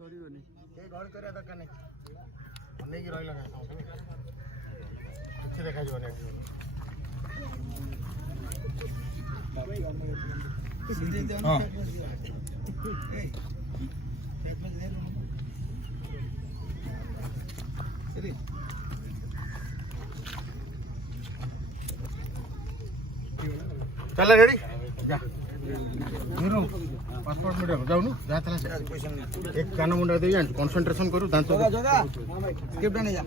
ଡରିବନି କେହି ଗହଳି କରିବା ଦରକାର ନାହିଁ ଅନେଇକି ରହିଲା କିଛି ଦେଖାଯିବନି ଏଠି चल रेडी जा पासपोर्ट मीडिया जाऊनु जा चला एक कान मुंडा दे जान कंसंट्रेशन करू दांत जगह स्किप नहीं जा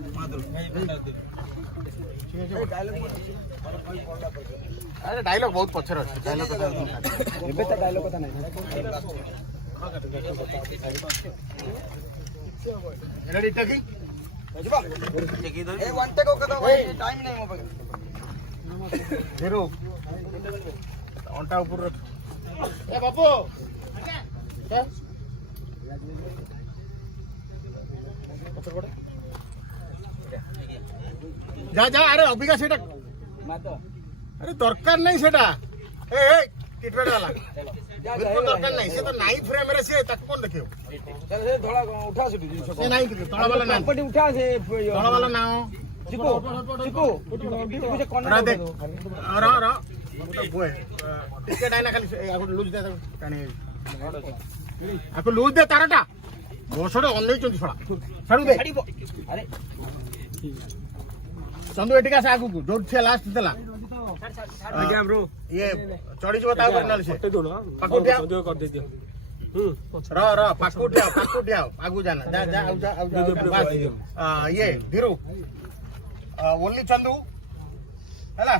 अरे डायलॉग बहुत पछर अछि डायलॉग कथा एबे त डायलॉग कथा नहीं रेडी टेकिंग जिबा टेकिंग ए वन टेक कथा भाई टाइम नहीं मो पाके जीरो अंटा ऊपर ए बाबू जा जा अरे अबिका सेटा अरे दरकार नहीं सेटा ए ट्रीटमेंट वाला बिल्कुल दरकार नहीं से तो नाई फ्रेम रे से तक कौन देखियो चल से थोड़ा उठा से से नाई तळा वाला ना पटी उठा से तळा वाला ना चिकू चिकू मुझे कौन ना देख रा बोय टिके डायना खाली आको लूज दे टाणी आको लूज दे तारटा बसडे अनै चंदी छडा छाडू दे अरे चंदू एटिका से आगु जो छे लास्ट देला आज्ञा ब्रो ये चढ़ी जो ता ऊपर नल से दो ना पाकुटिया कर दे दियो र पाकुटिया आगु जाना जा जा आउ जा बस ये धीरू ओनली चंदू हैला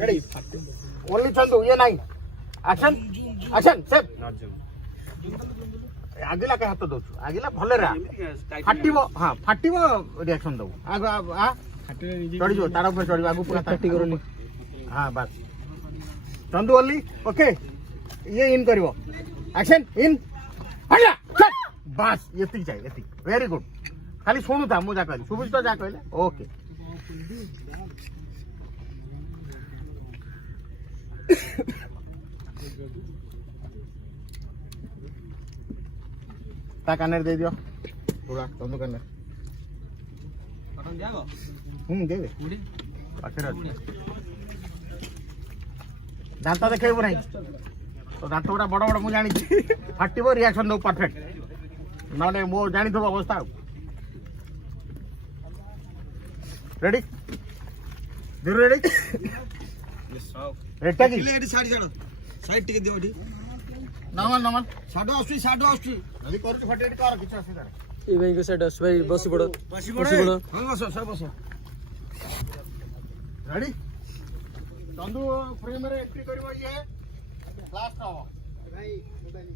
रेडी ओनली चंदू ये नहीं एक्शन एक्शन सेट आगिला के हाथ दो आगिला भले रा फाटिबो हां फाटिबो रिएक्शन दो आगो आ चढ़ी जो तारा ऊपर चढ़ी आगु पूरा फाटी करनी हां बस चंदू ओनली ओके ये इन करिवो एक्शन इन हल्ला बस एति चाहिए एति वेरी गुड खाली सुनु था मु जा कहली सुबुज तो जा कहले ओके ता कानर दे दियो थोड़ा चंदू कानर बटन जागो दे दे पूरी पाखरे दांत देखैबो नहीं तो दांत गुड़ा बड़ बड़ मु जानि फाटिबो रिएक्शन दो परफेक्ट नने मो जानि थो अवस्था रेडी जरूर रेडी रेडी टाकी रेडी साइड छाड़ो साइड टिके दियो डी नमन नमन साडो आसुची जल्दी कर फटेट कर किछ असुविधा ए भाई को सेट अस भाई बसी पड़ो हां बसो सब बसो रेडी चंदू फ्रेम रे एंट्री करबो ये लास्ट हो भाई मोबाइल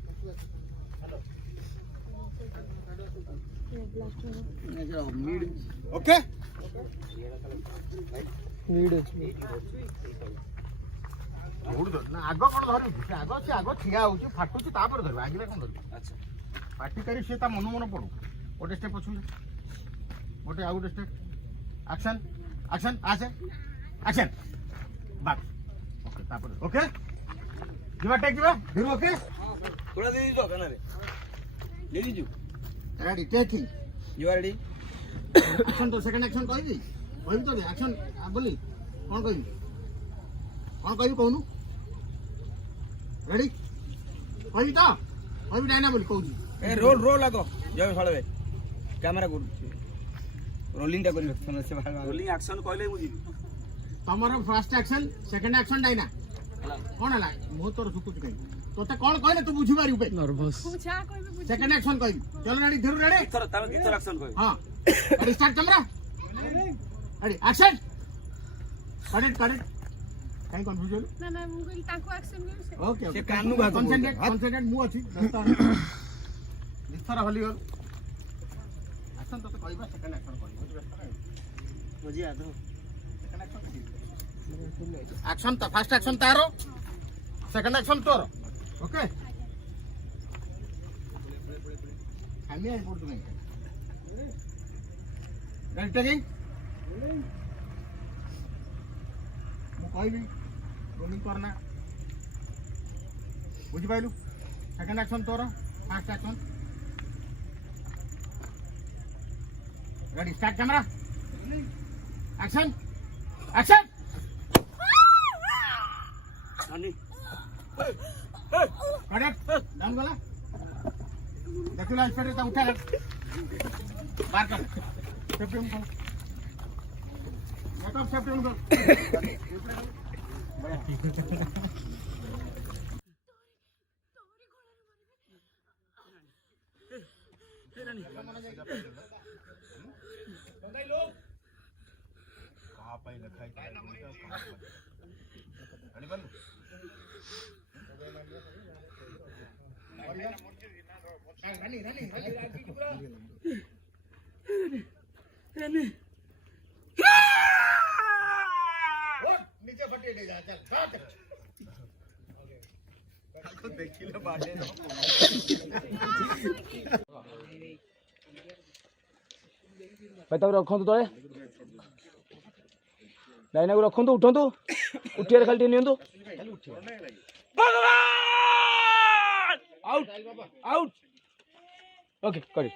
ओके नीड ना आग कौन धरु आग से आग ठिया होची फाटुची तापर धरु आगिरा कोन धरु अच्छा फाटी करी से ता मन पडू गोटे स्टेप पछु गोटे आउट स्टेप एक्शन एक्शन आसे एक्शन बात ओके तापर ओके जीवा टेक जीवा धरु ओके थोड़ा दे दीजो काना रे ले दीजो ready taking you are ready action तो सेकंड एक्शन कहि दी होई तो एक्शन बोली कोन कहि कहू रेडी कहि तो कहि डायना बोली कहू ए रोल रोल लागो जय फळवे कैमरा गुड रोलिंग टा करियो सुन से रोलिंग एक्शन कहले मु जी तमरो फर्स्ट एक्शन सेकंड एक्शन डायना कोन हला मु तोर सुकुच कहि तोते कोन कहले तू बुझी मारी उपे नर्वस पूछा कोई भी सेकंड एक्शन कहि चल रेडी धीरू रेडी इथर तमे इथर एक्शन कहि हां ready start camera ready action correct correct काई कंफ्यूजन ना ना मुझे ताको एक्शन कर ओके ओके कानू बात कंसंट्रेट मु अछि निस्तर हली गल एक्शन तो कहबा सेकंड एक्शन कहबा बुझी आ दो सेकंड एक्शन तो फर्स्ट एक्शन तारो सेकंड एक्शन तोर ओके खाली है पड़ नहीं रेडी टेकिंग मु कहबी रोलिंग करना बुझी पाइलु सेकंड एक्शन तोर Fast action. Ready, start camera. Action. Action. Cut it. Down वाला. देखो ना इंस्पेक्टर तो उठा है. बाहर कर. सेफ्टी में. ये तो सेफ्टी में. नीचे फटे ले जा चल देखिले बाटे ना ଭାଇ ତାକୁ ରଖନ୍ତୁ ତଳେ ଲାଇନାକୁ ରଖନ୍ତୁ ଉଠନ୍ତୁ ଉଠିବାରେ ଖାଲି ଟିକେ ନିଅନ୍ତୁ ଭଗବାନ ଆଉଟ୍ ଆଉଟ୍ ଓକେ କରି